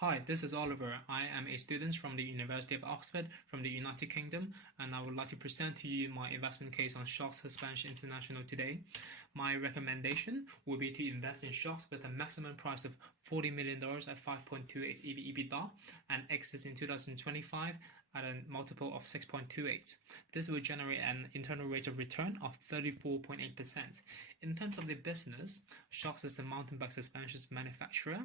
Hi, this is Oliver. I am a student from the University of Oxford from the United Kingdom, and I would like to present to you my investment case on SHOX Suspension International today. My recommendation would be to invest in SHOX with a maximum price of $40 million at 5.28 EV/EBITDA and exits in 2025 at a multiple of 6.28. This will generate an internal rate of return of 34.8%. In terms of the business, SHOX is a mountain bike suspensions manufacturer,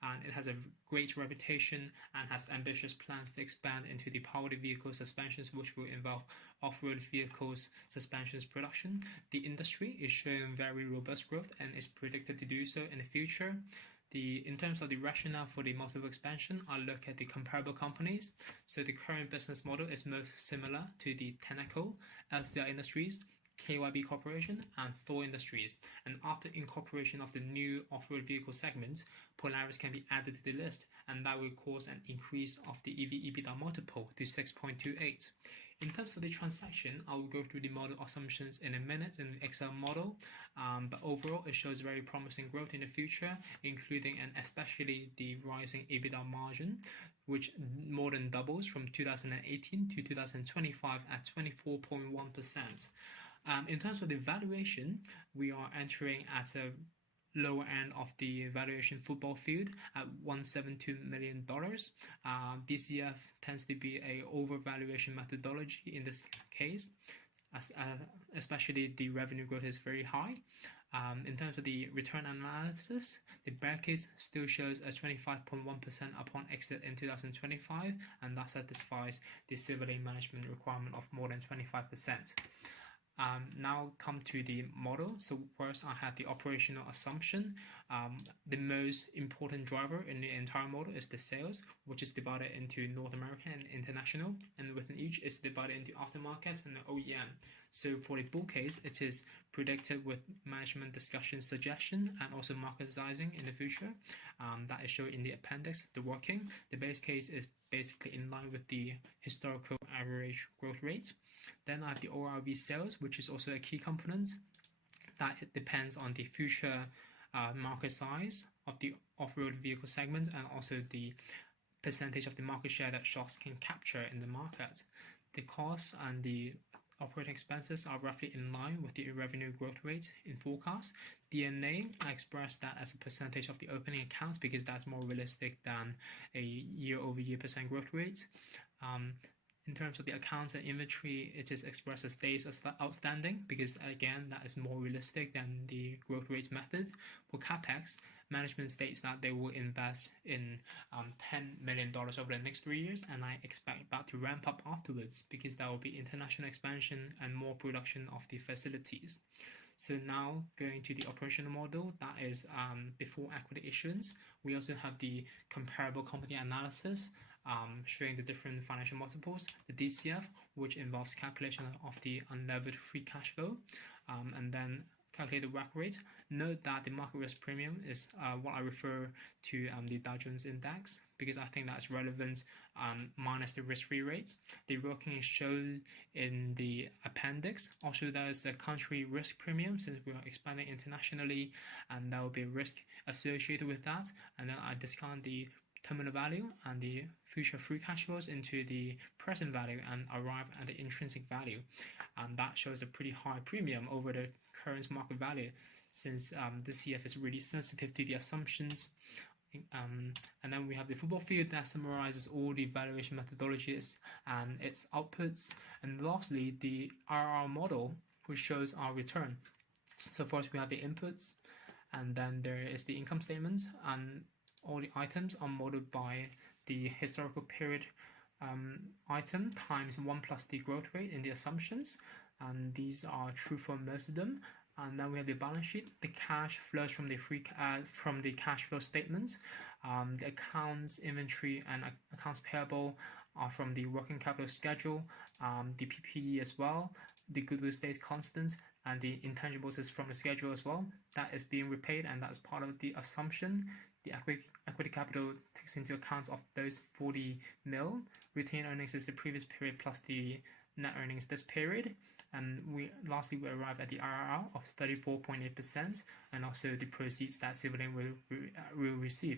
and it has a great reputation and has ambitious plans to expand into the powered vehicle suspensions, which will involve off-road vehicles suspensions production. The industry is showing very robust growth and is predicted to do so in the future. In terms of the rationale for the multiple expansion, I look at the comparable companies. So the current business model is most similar to the Tenneco, LCI Industries, KYB Corporation, and Thor Industries. And after incorporation of the new off-road vehicle segment, Polaris can be added to the list, and that will cause an increase of the EV/EBITDA multiple to 6.28. In terms of the transaction, I will go through the model assumptions in a minute in the Excel model, but overall it shows very promising growth in the future, including and especially the rising EBITDA margin, which more than doubles from 2018 to 2025 at 24.1%. In terms of the valuation, we are entering at a lower end of the valuation football field at $172 million. DCF tends to be a overvaluation methodology in this case, especially the revenue growth is very high. In terms of the return analysis, the bear case still shows a 25.1% upon exit in 2025, and that satisfies the civil lane management requirement of more than 25%. Now come to the model. So first I have the operational assumption. The most important driver in the entire model is the sales, which is divided into North American and international, and within each is divided into aftermarket and the OEM. So for the bull case, it is predicted with management discussion suggestion and also market sizing in the future. That is shown in the appendix, the working. The base case is basically in line with the historical average growth rate. Then I have the ORV sales, which is also a key component. That it depends on the future market size of the off-road vehicle segment and also the percentage of the market share that SHOX can capture in the market. The costs and the operating expenses are roughly in line with the revenue growth rate in forecast. D&A, I express that as a percentage of the opening accounts because that's more realistic than a year-over-year percent growth rate. In terms of the accounts and inventory, it is expressed as days outstanding because, again, that is more realistic than the growth rate method. For CapEx, management states that they will invest in $10 million over the next 3 years, and I expect that to ramp up afterwards because there will be international expansion and more production of the facilities. So now going to the operational model, that is before equity issuance. We also have the comparable company analysis, showing the different financial multiples, the DCF, which involves calculation of the unlevered free cash flow, and then calculate the WACC rate. Note that the market risk premium is what I refer to the Dow Jones Index because I think that's relevant minus the risk-free rates. The working is shown in the appendix. Also, there's a country risk premium since we are expanding internationally, and there will be a risk associated with that. And then I discount the terminal value and the future free cash flows into the present value and arrive at the intrinsic value, and that shows a pretty high premium over the current market value since the CF is really sensitive to the assumptions. And then we have the football field that summarizes all the valuation methodologies and its outputs, and lastly the IRR model, which shows our return. So first we have the inputs, and then there is the income statement, and all the items are modeled by the historical period item times 1 plus the growth rate in the assumptions, and these are true for most of them. And then we have the balance sheet. The cash flows from the cash flow statements. The accounts, inventory, and accounts payable are from the working capital schedule. The PPE as well. The goodwill stays constant, and the intangibles is from the schedule as well. That is being repaid, and that's part of the assumption. The equity capital takes into account of those 40 mil. Retained earnings is the previous period plus the net earnings this period. And lastly we arrive at the IRR of 34.8% and also the proceeds that civil lane will receive.